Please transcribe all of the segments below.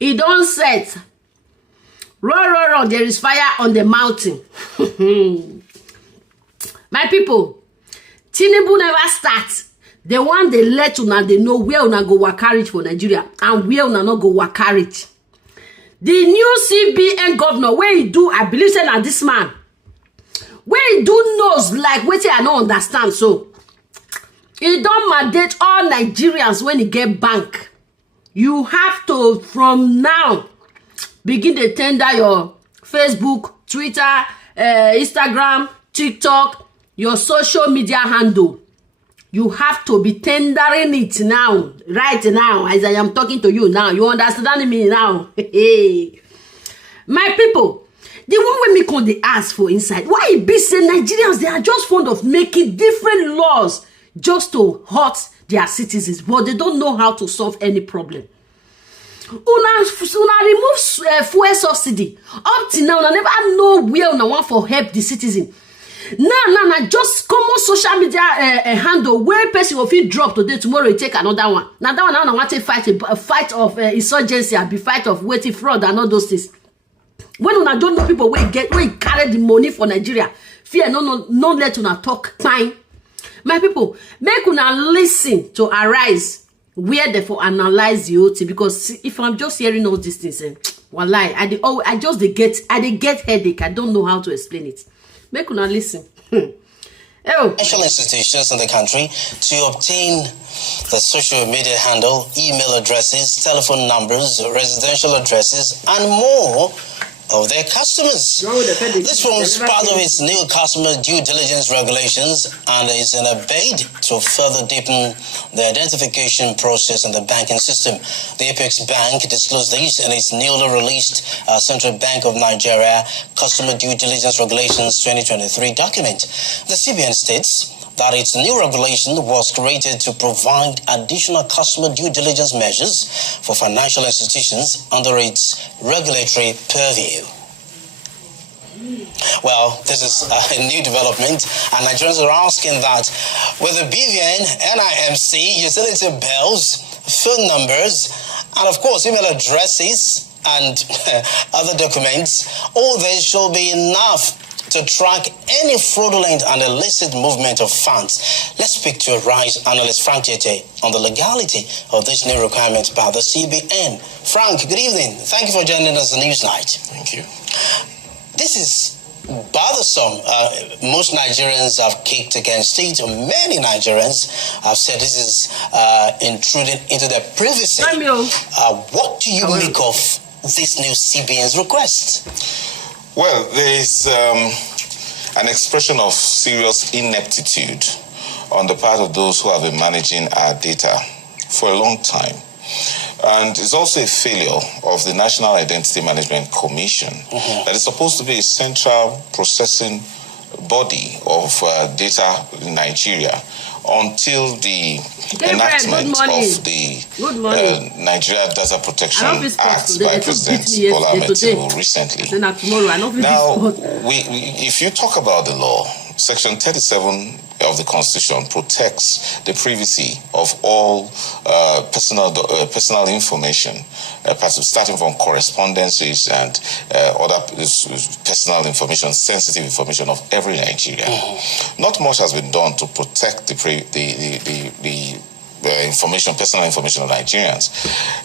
It don't set. Roar, there is fire on the mountain. My people, Tinubu never start. The one they let una they know where una go work carriage for Nigeria and where una not go work carriage. The new CBN governor, where he do, I believe say na this man. Where he do knows like what I don't understand. So he don't mandate all Nigerians when he get bank. You have to from now begin to tender your Facebook, Twitter, Instagram, TikTok, your social media handle. You have to be tendering it now, right now, as I am talking to you now. You understand me now? My people, the one when me come they ask for inside, why it be say Nigerians, they are just fond of making different laws just to hurt their citizens, but they don't know how to solve any problem. Una remove fuel subsidy. Up till now, I never know where una want for help the citizen. Now, just common social media handle where person will feel drop today, tomorrow you take another one. Now that one, I want to fight a fight of insurgency, and be fight of waiting fraud and all those things. When una don't know people where carry the money for Nigeria, fear no let una talk time. My people, make una listen to Arise where they for analyze the OT, because if I'm just hearing all these things, wallahi, I just get headache. I don't know how to explain it. Make una listen. Financial institutions in the country to obtain the social media handle, email addresses, telephone numbers, residential addresses, and more of their customers. This forms part of its new customer due diligence regulations and is in a bid to further deepen the identification process in the banking system. The Apex Bank disclosed this in its newly released Central Bank of Nigeria Customer Due Diligence Regulations 2023 document. The CBN states that its new regulation was created to provide additional customer due diligence measures for financial institutions under its regulatory purview. Well, this is a new development, and Nigerians are asking that with the BVN, NIMC, utility bills, phone numbers, and of course email addresses and other documents, all this shall be enough to track any fraudulent and illicit movement of funds. Let's speak to a Rise analyst, Frank Tete, on the legality of this new requirement by the CBN. Frank, good evening. Thank you for joining us on Newsnight. Thank you. This is bothersome. Most Nigerians have kicked against it. Many Nigerians have said this is intruding into their privacy. What do you make of this new CBN's request? Well, there is an expression of serious ineptitude on the part of those who have been managing our data for a long time. And it's also a failure of the National Identity Management Commission that is supposed to be a central processing body of data in Nigeria until the enactment of the Nigeria Data Protection Act by President Bola Ahmed Tinubu recently. Now, if you talk about the law, Section 37 of the Constitution protects the privacy of all personal information, starting from correspondences and other personal information, sensitive information of every Nigerian. Not much has been done to protect the personal information of Nigerians.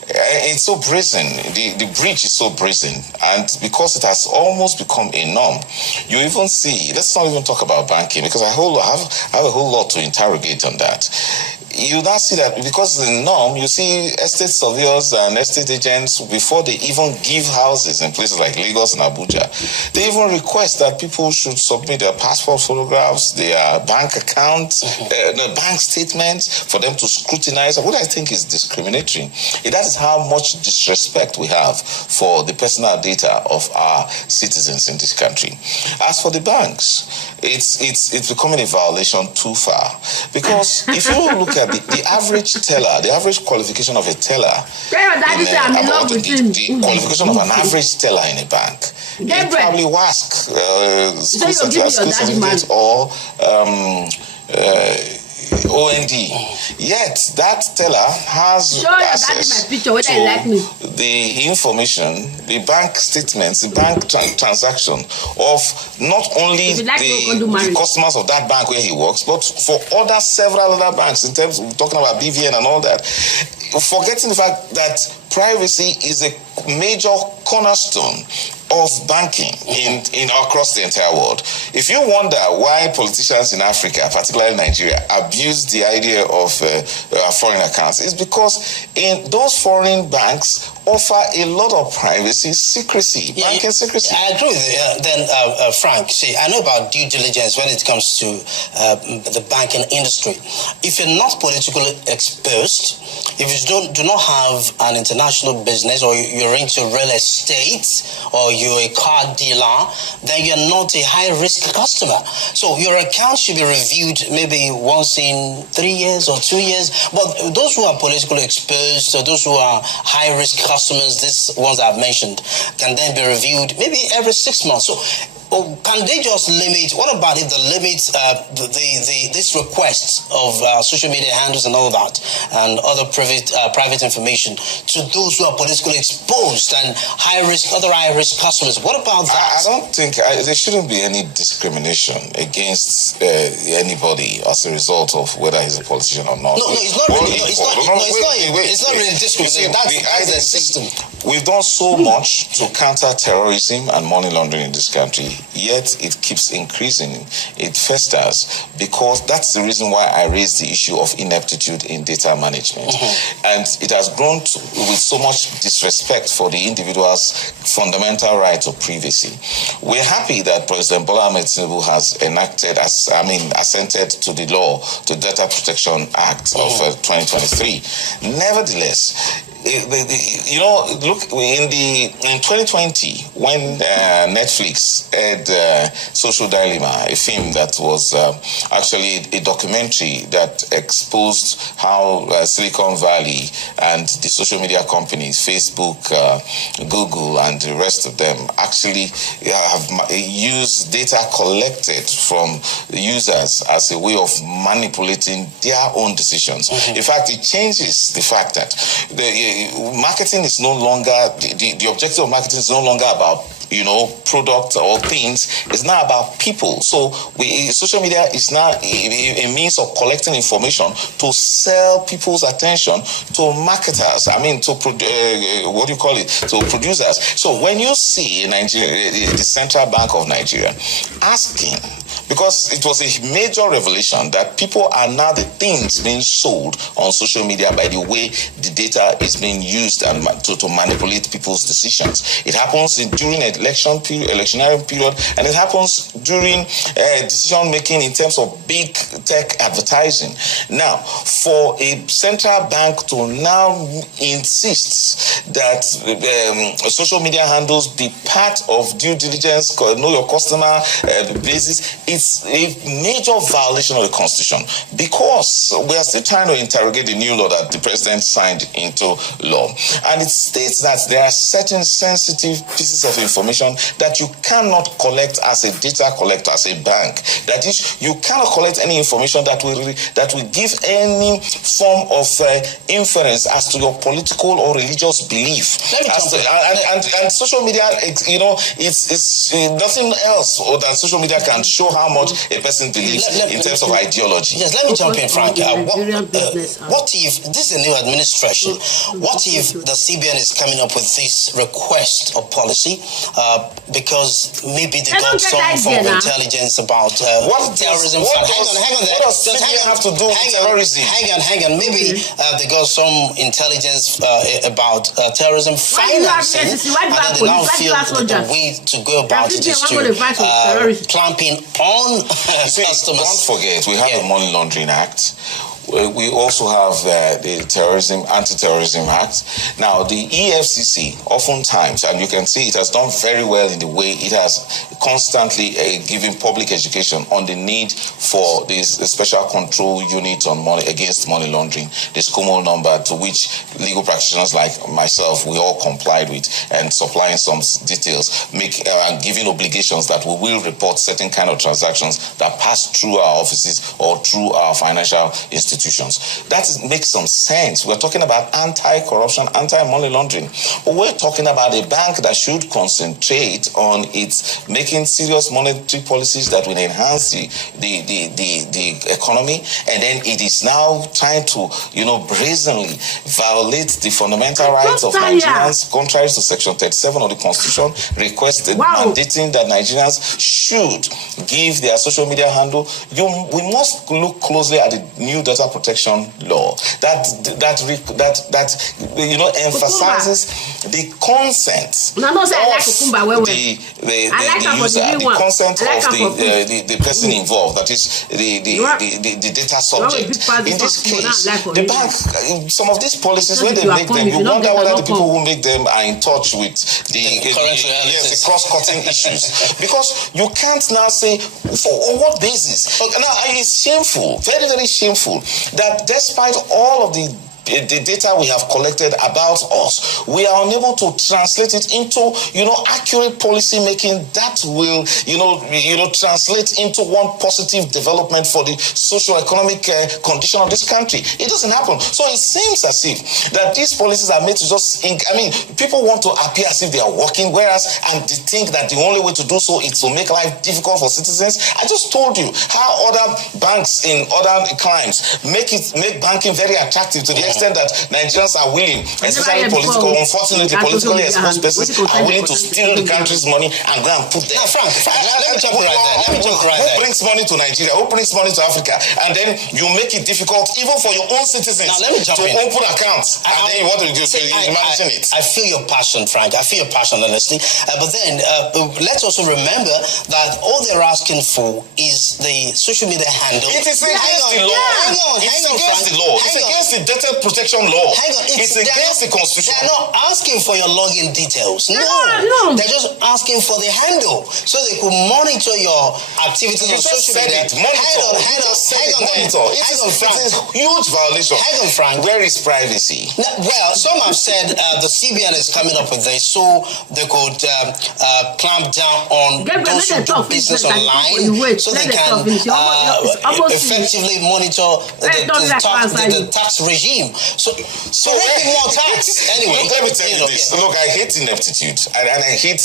It's so brazen. The breach is so brazen, and because it has almost become a norm, you even see. Let's not even talk about banking, because I have a whole lot to interrogate on that. You now see that because it's a norm, you see estate surveyors and estate agents, before they even give houses in places like Lagos and Abuja, they even request that people should submit their passport photographs, their bank accounts, their bank statements for them to scrutinize. What I think is discriminatory. That is how much disrespect we have for the personal data of our citizens in this country. As for the banks, it's becoming a violation too far, because if you look at the average teller, the average qualification of a teller, the qualification of an average teller in a bank, they probably WASC, school certificate, or OND. Yet that teller has access to the information, the bank statements, the bank transaction of not only the customers of that bank where he works, but for several other banks, in terms of talking about BVN and all that, forgetting the fact that privacy is a major cornerstone of banking in across the entire world. If you wonder why politicians in Africa, particularly Nigeria, abuse the idea of foreign accounts, it's because in those foreign banks offer a lot of privacy, secrecy, banking secrecy. I agree with you. Then, Frank, see, I know about due diligence when it comes to the banking industry. If you're not politically exposed, if you do not have an international business, or you're into real estate, or you're a car dealer, then you're not a high-risk customer. So your account should be reviewed maybe once in 3 years or 2 years. But those who are politically exposed, or those who are high-risk customers, these ones I've mentioned, can then be reviewed maybe every 6 months. So can they just limit? What about if the limits this request of social media handles and all that, and other private information to those who are politically exposed and other high risk customers? What about that? I don't think there shouldn't be any discrimination against anybody as a result of whether he's a politician or not. No, it's not really. It's not really discrimination. That's the system. We've done so much to counter terrorism and money laundering in this country, yet it keeps increasing. It festers because that's the reason why I raised the issue of ineptitude in data management. And it has grown with so much disrespect for the individual's fundamental right of privacy. We're happy that President Bola Ahmed Tinubu has assented to the law, to Data Protection Act of 2023. Nevertheless, look, in 2020, when Netflix had Social Dilemma, a film that was actually a documentary that exposed how Silicon Valley and the social media companies, Facebook, Google, and the rest of them actually have used data collected from users as a way of manipulating their own decisions. In fact, it changes the fact that marketing is no longer, the objective of marketing is no longer about products or things. It's now about people. So social media is now a means of collecting information to sell people's attention to marketers. To producers. So when you see in Nigeria, the Central Bank of Nigeria asking, because it was a major revelation that people are now the things being sold on social media by the way the data is being used and to manipulate people's decisions. It happens during an electionary period, and it happens during decision making in terms of big tech advertising. Now, for a central bank to now insist that social media handles be part of due diligence, know your customer basis, it's a major violation of the Constitution, because we are still trying to interrogate the new law that the president signed into law. And it states that there are certain sensitive pieces of information that you cannot collect as a data collector, as a bank. That is, you cannot collect any information that will give any form of inference as to your political or religious belief. And social media, it's nothing else than social media can show how much a person believes in terms of ideology. Yes, let me jump in, Frank. What if this is a new administration? What if the CBN is coming up with this request of policy because maybe they got some form of intelligence about what terrorism? Hang on. What does CBN have to do with terrorism? Hang on. Maybe they got some intelligence about terrorism financing, and then they now feel the way to go about it is to clamping on customers. Don't forget, we have a Money Laundering Act. We also have the Anti-Terrorism Act. Now, the EFCC, oftentimes, and you can see it has done very well in the way it has constantly giving public education on the need for this special control unit on money against money laundering, the SCOMO number, to which legal practitioners like myself, we all complied with, and supplying some details, giving obligations that we will report certain kind of transactions that pass through our offices or through our financial institutions. That makes some sense. We're talking about anti-corruption, anti-money laundering. But we're talking about a bank that should concentrate on its making serious monetary policies that will enhance the economy, and then it is now trying to, brazenly violate the fundamental rights of Nigerians, contrary to Section 37 of the Constitution, mandating that Nigerians should give their social media handle. We must look closely at the new data protection law that emphasizes the consent of the consent of the person involved, that is the data subject. In this case, the bank, some of these policies, when they make them, you wonder whether the people who make them are in touch with the cross-cutting issues. Because you can't now say, on what basis? Now, it's shameful, very, very shameful, that despite all of the data we have collected about us, we are unable to translate it into, accurate policy making that will, translate into one positive development for the socio-economic condition of this country. It doesn't happen. So it seems as if that these policies are made to just, people want to appear as if they are working, whereas, and they think that the only way to do so is to make life difficult for citizens. I just told you how other banks in other climes make banking very attractive to the extent that Nigerians are willing, especially politically exposed persons, are willing to steal the country's money and go and put them. Frank, let me jump right there. Who brings money to Nigeria? Who brings money to Africa? And then you make it difficult even for your own citizens to open accounts. And then what do you do? Imagine it. I feel your passion, Frank. I feel your passion, honestly. But then let's also remember that all they're asking for is the social media handle. It is against the law. It's against the law. It's against the data protection law. It's against the Constitution. They're not asking for your login details. No. They're just asking for the handle so they could monitor your activities on social media. Monitor. It is a huge violation. Hang on, Frank. Where is privacy? Well, some have said the CBN is coming up with this so they could clamp down on those who do business online, so they can effectively monitor the tax regime. So making more tax. Anyway, let me tell you this. Look, I hate ineptitude and I hate,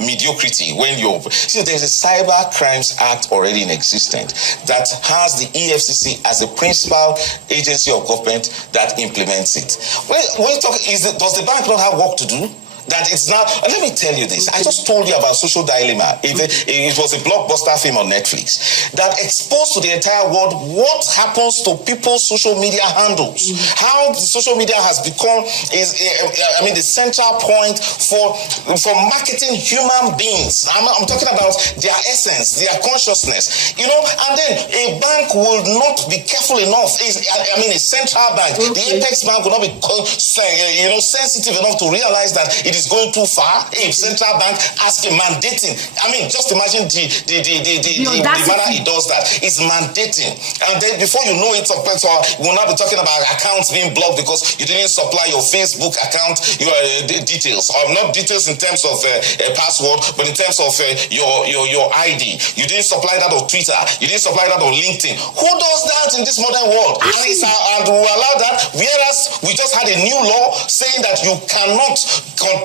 mediocrity. When there's a Cyber Crimes Act already in existence that has the EFCC as the principal agency of government that implements it. When you talk, does the bank not have work to do? That it's now, let me tell you this. I just told you about Social Dilemma. It was a blockbuster film on Netflix that exposed to the entire world what happens to people's social media handles. How the social media has become the central point for marketing human beings. I'm talking about their essence, their consciousness. And then a bank will not be careful enough. A central bank, the Apex Bank will not be sensitive enough to realize that it is going too far. A central bank mandating. Just imagine the manner it does that. It's mandating. And then before you know it, we'll not be talking about accounts being blocked because you didn't supply your Facebook account, your details. Or not details in terms of a password, but in terms of your ID. You didn't supply that on Twitter. You didn't supply that on LinkedIn. Who does that in this modern world? And we allow that, whereas we just had a new law saying that you cannot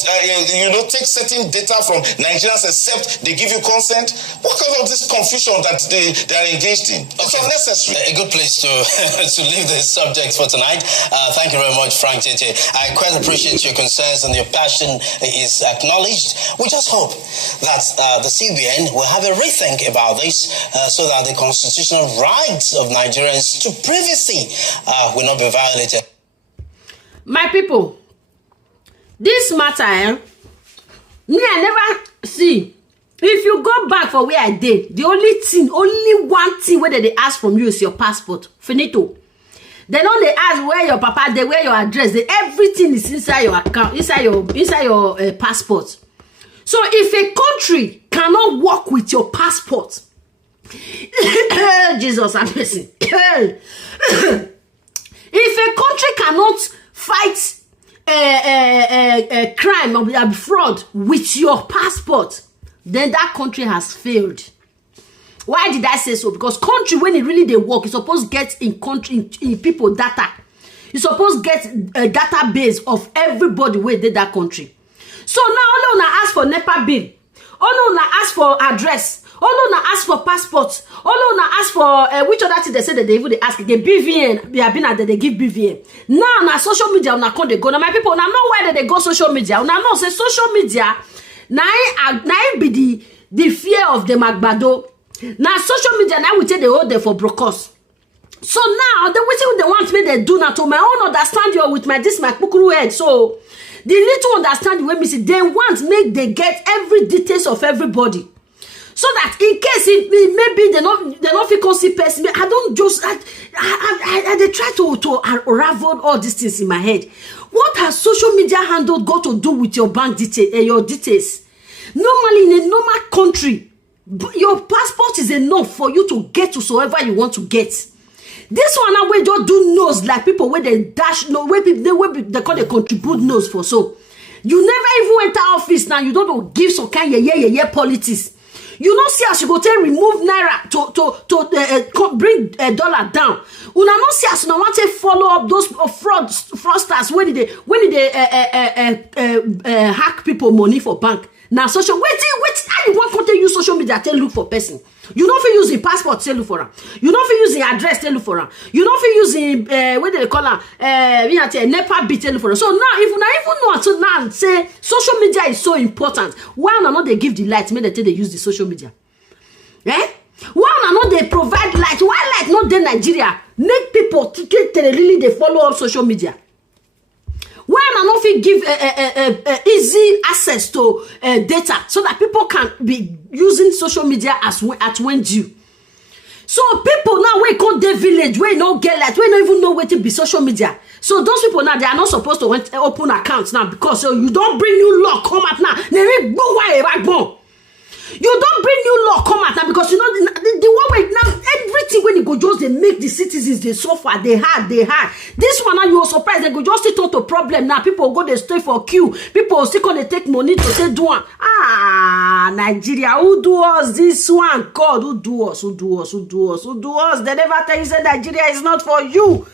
take certain data from Nigerians except they give you consent. What kind of this confusion that they are engaged in? It's unnecessary. A good place to leave this subject for tonight. Thank you very much, Frank Tete. I quite appreciate your concerns and your passion is acknowledged. We just hope that the CBN will have a rethink about this so that the constitutional rights of Nigerians to privacy will not be violated. My people, this matter, me I never see. If you go back for where I did, the only one thing where they ask from you is your passport. Finito. They don't they ask where your papa, where your address, everything is inside your account, inside your passport. So if a country cannot work with your passport. Jesus have mercy. If a country cannot fight a crime or fraud with your passport, then that country has failed. Why did I say so? Because country, when it really they work, it's supposed to get in country in people data. It's supposed to get a database of everybody where they that country. So now all una ask for NEPA bill, all una ask for address, all una ask for passport, all una ask for which other thing they say that they even ask the BVN. They have been at they give BVN. Now social media una come they go. Now my people now know why they go social media. Now know say social media now be the fear of the Magbado. Now social media now we take the hold there for brokers. So now the way they want me they do now to my own understand you with my kukuru head. So the little understanding when me see they want make they get every details of everybody. So that in case it maybe they not feel see person. I don't just they try to unravel all these things in my head. What has social media handle got to do with your bank detail your details? Normally in a normal country, your passport is enough for you to get to wherever you want to get. This one now we just do nose like people where they dash no where people they call they contribute nose for so. You never even enter office now. You don't give some kind of politics. You don't see as you go to remove naira to bring dollar down. You not see as you want to follow up those fraudsters when they hack people money for bank. Now social wait how you want to use social media to look for person. You don't feel using passport to look for them. You don't feel using address to look for them. You don't feel using what they call NEPA bit to look for them. So now if you not even know until now say social media is so important, why not they give the light? Maybe they use the social media. Why not they provide light? Why light not in Nigeria? Make people to really they follow up social media. Why not give easy access to data so that people can be using social media at when due? So people now we call the village where no get light, we don't even know where to be social media. So those people now they are not supposed to open accounts now because you don't bring new law come out now. You don't bring new law come out now because you know the one way now everything when you go just they make the citizens they suffer they hard. This one now you are surprised they go just sit on to problem now. People go they stay for queue. People still gonna take money to say do one. Nigeria, who do us this one? God, who do us? They never tell you say Nigeria is not for you.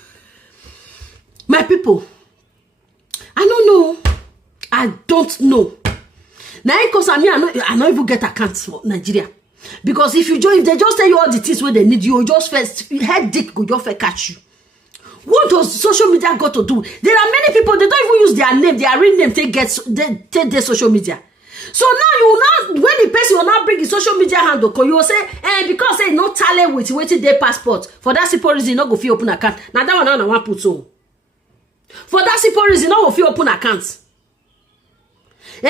My people, I don't know. Now because I not even get accounts for Nigeria. Because if they just tell you all the things where they need you just first headache go just catch you. What does social media got to do? There are many people they don't even use their name, their real name take their social media. So now when the person will not bring the social media handle, you will say, because they no talent with waiting their passport. For that simple reason, not go fit open account. Now that one I want put so. For that simple reason, not go fit open accounts. We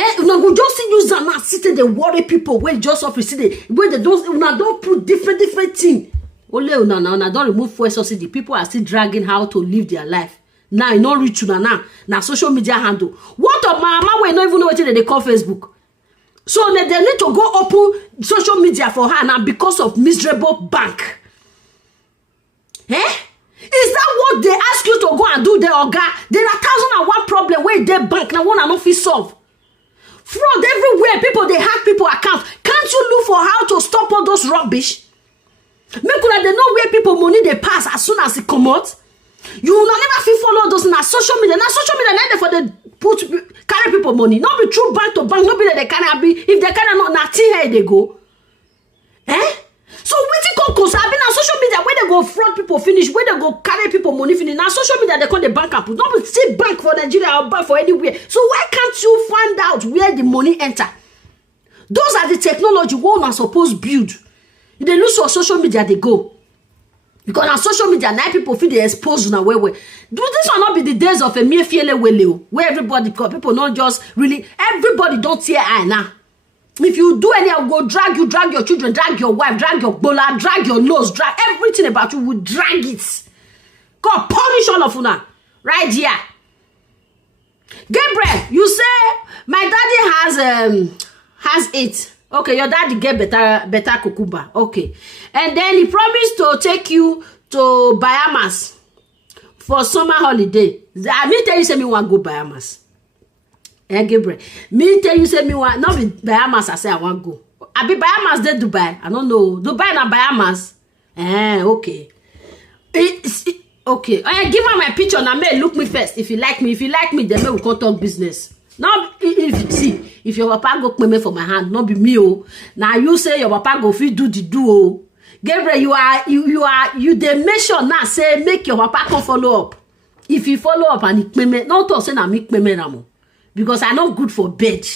just use them now sit they worry people when just office where they don't put different thing. Only now don't remove fuel subsidy. People are still dragging how to live their life. Now you not reach now social media handle. What of my mama we not even know what they call Facebook. So they need to go open social media for her now because of miserable bank. Is that what they ask you to go and do there, Oga? There are 1,001 problem where they bank now one and not fit solve. Fraud everywhere. People they hack people account. Can't you look for how to stop all those rubbish? Make sure they know where people money they pass as soon as it come out. You will never feel follow those na social media. Now social media now for the carry people money. Not be true bank to bank. Not be that they can be if they can not nothing here they go. So wetin come cause I been on social media where they go fraud people finish, where they go carry people money finish. Now social media they call the bank and put. Not see bank for Nigeria or bank for anywhere. So why can't you find out where the money enter? Those are the technology we are supposed build. They lose for social media they go. Because on social media now people feel they expose now where. Do this will not be the days of a mere fiele where everybody people not just really everybody don't see eye now. If you do any, I will go drag your children, drag your wife, drag your bola, drag your nose, drag everything about you, will drag it. God punish all of you now. Right here. Gabriel, you say my daddy has it. Okay, your daddy get better cucumber. Okay. And then he promised to take you to Bahamas for summer holiday. Me tell you say me want go Bahamas. Gabriel. Me tell you say me want not be Bahamas. I say I want go. I be Bahamas then Dubai. I don't know. Dubai na Bahamas. Okay. Okay. Give her my picture now. May look me first. If you like me, then we can talk business. Now, if your papa go pay me for my hand, not be me. Oh, now you say your papa go fit do the do. Oh, Gabriel, you the measure now. Say make your papa come follow up. If he follow up and he pay me, not to say na me pay me ramo, because I not good for bed.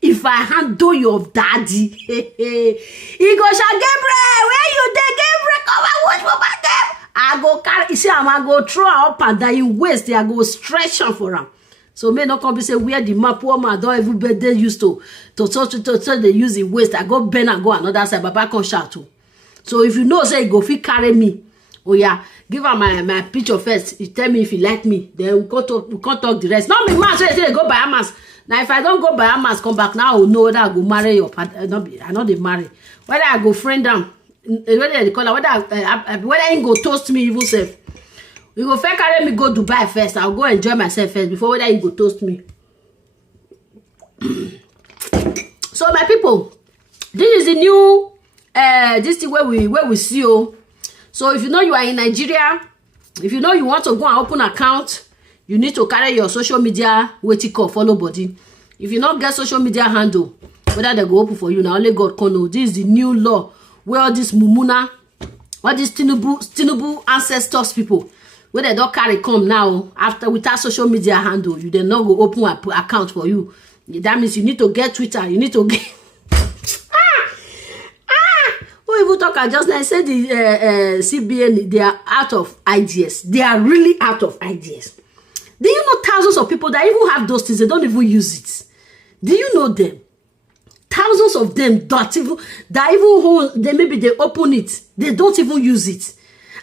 If I handle your daddy, he go shout, Gabriel, where you there, Gabriel? Come and watch for my them. I go carry. You see, I go throw up and down in waist. I go stretch am for him. So may not come be say where the map poor man don't everybody used to they use the waist. I go bend and go another side. Baba come shout too. So if you know say go fit carry me, oh yeah, give her my picture first. You tell me if you like me. Then we can't talk the rest. Not me man say they go Bahamas. Now if I don't go Bahamas, come back now I will know whether I go marry your partner. I know they marry. Whether I go friend them, whether they call her, whether he go toast me even self. You go first carry me go Dubai first. I'll go enjoy myself first before whether you go toast me. So my people, this is the new this thing where we see you. So if you know you are in Nigeria, if you know you want to go and open account, you need to carry your social media waiting call follow body. If you not get social media handle, whether they go open for you now, only God can know. This is the new law where all this mumuna, all these Tinubu ancestors people, where they don't carry come now after without social media handle, you then not go open an account for you. That means you need to get Twitter. You need to get. Who even talk? I just now said the CBN. They are out of ideas. They are really out of ideas. Do you know thousands of people that even have those things? They don't even use it. Do you know them? Thousands of them that even hold. They maybe they open it. They don't even use it.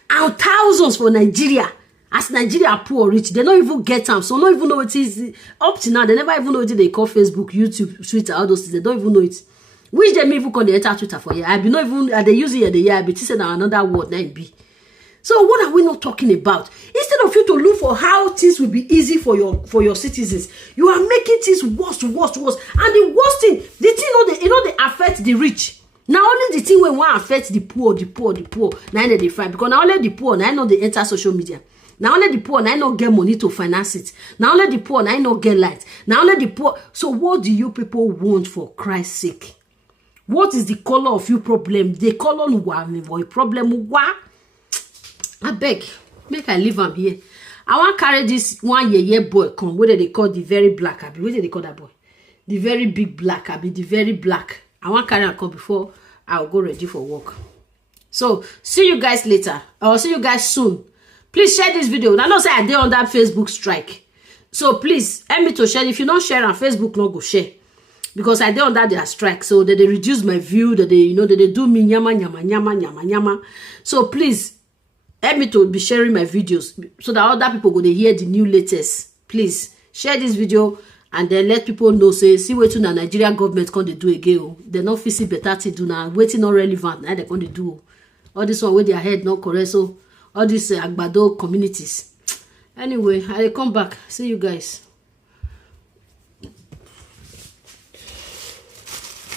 And thousands for Nigeria. As Nigeria poor or rich, they don't even get them. So don't even know what it is. Up to now, they never even know what they call Facebook, YouTube, Twitter, all those things. They don't even know it. Which they may even call the enter Twitter for you. I be not even they use it the year. I be saying another word now it be. So what are we not talking about? Instead of you to look for how things will be easy for your citizens, you are making things worse. And the worst thing, the thing they affect the rich. Now only the thing when one affect the poor. Now they find because now only the poor now know they enter social media. Now only the poor now not get money to finance it. Now only the poor now not get light. Now only the poor. So what do you people want for Christ's sake? What is the color of your problem? The color or problem wa? I beg, make I leave him here. I want to carry this one year boy come. What do they call the very black? What do they call that boy? The very big black. The very black. I want to carry him come before I'll go ready for work. So see you guys later. I'll see you guys soon. Please share this video. I know say I did on that Facebook strike. So please help me to share. If you not share on Facebook, not go share. Because I did on that their strike. So they reduce my view. That they do me nyama. So please help me to be sharing my videos so that other people go to hear the new latest. Please share this video and then let people know. Say see what the Nigerian government can they do again. They not feel better to do now. Waiting not relevant. Now they can do all this one with their head not correct. So all these Agbado communities. Anyway, I come back. See you guys.